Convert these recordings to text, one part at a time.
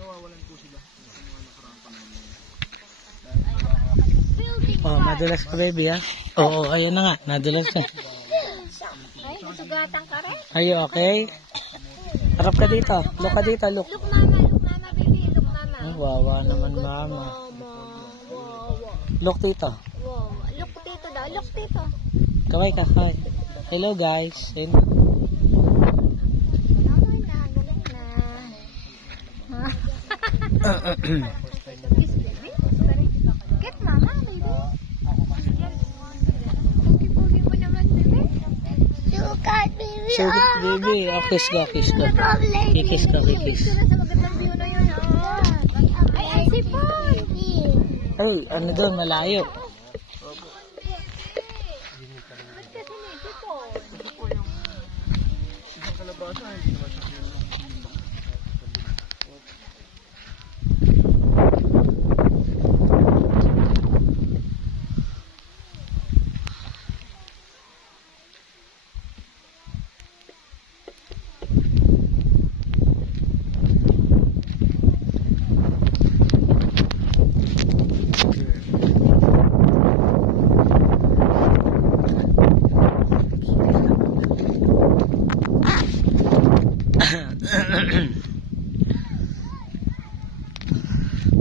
nawawalan po sila sa mga nakaraang panahon. Oh, nadulas ka baby ha? Oo, ayun na nga, nadulas ka. Ay, nasugatan ka rin. Are you okay? Harap ka dito, look ka dito, look. Look mama baby, look mama. Oh, wawa naman mama. Look dito. Wow, look tito daw, look tito. Kaway ka, kaway. Hello guys. Ayun. Galing na. Kiss baby. Get mama baby. Pugi-pugi mo naman baby. Look at baby. Sugit baby. Oh, kiss ka, kiss ka. Kikis ka, kikis. Sa magandang view na yun. Ay, sipon. Ay, ano doon, malayo. Isang kalabasa, hindi naman siya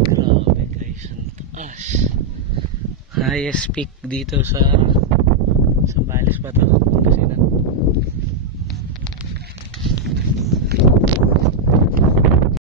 Grabe guys, ang taas. Highest peak dito sa Zambales pa to. Kasi